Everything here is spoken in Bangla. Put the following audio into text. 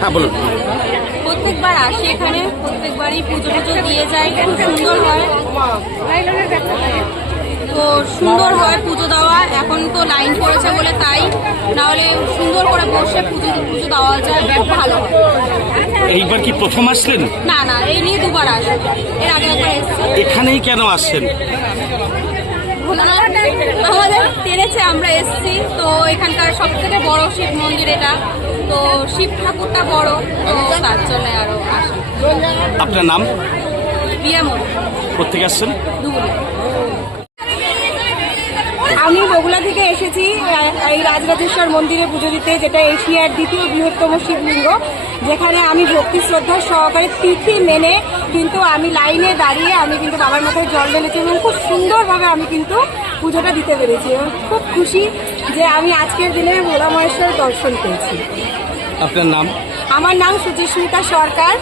হ্যাঁ বলুন। প্রত্যেকবার আসি এখানে, প্রত্যেকবারই পুজো পুজো দিয়ে যায়, খুব সুন্দর হয়। তো সুন্দর হয় পুজো দেওয়া, এখন তো লাইন পড়েছে বলে তাই নাহলে সুন্দর করে বসে পুজো পুজো দেওয়া যায় খুব ভালো হয় এইবার কি প্রথম আসলেন? না না এই নিয়ে দুবার আসি এর আগে একবার এসেছি। এখানেই কেন আসছেন? আমাদের টেনেছে আমরা এসেছি। তো এখানকার সব থেকে বড় শিব মন্দির এটা। তো শিব ঠাকুরটা বড় তো তার জন্য আরও আসি আপনার নাম? বিয়ে মন্দির কোথেকে আসছেন? দুগুলো আমি বগুলা থেকে এসেছি এই রাজরাজেশ্বর মন্দিরে পুজো দিতে যেটা এশিয়ার দ্বিতীয় বৃহত্তম শিবলিঙ্গ যেখানে আমি ভক্তি শ্রদ্ধা সহকারে তিথি মেনে কিন্তু আমি লাইনে দাঁড়িয়ে আমি কিন্তু বাবার মাথায় জল ঢেলেছি এবং খুব সুন্দরভাবে আমি কিন্তু পুজোটা দিতে পেরেছি এবং খুব খুশি যে আমি আজকের দিনে ভোলা মহেশ্বর দর্শন পেয়েছি। আপনার নাম? আমার নাম সুচিস্মিতা সরকার।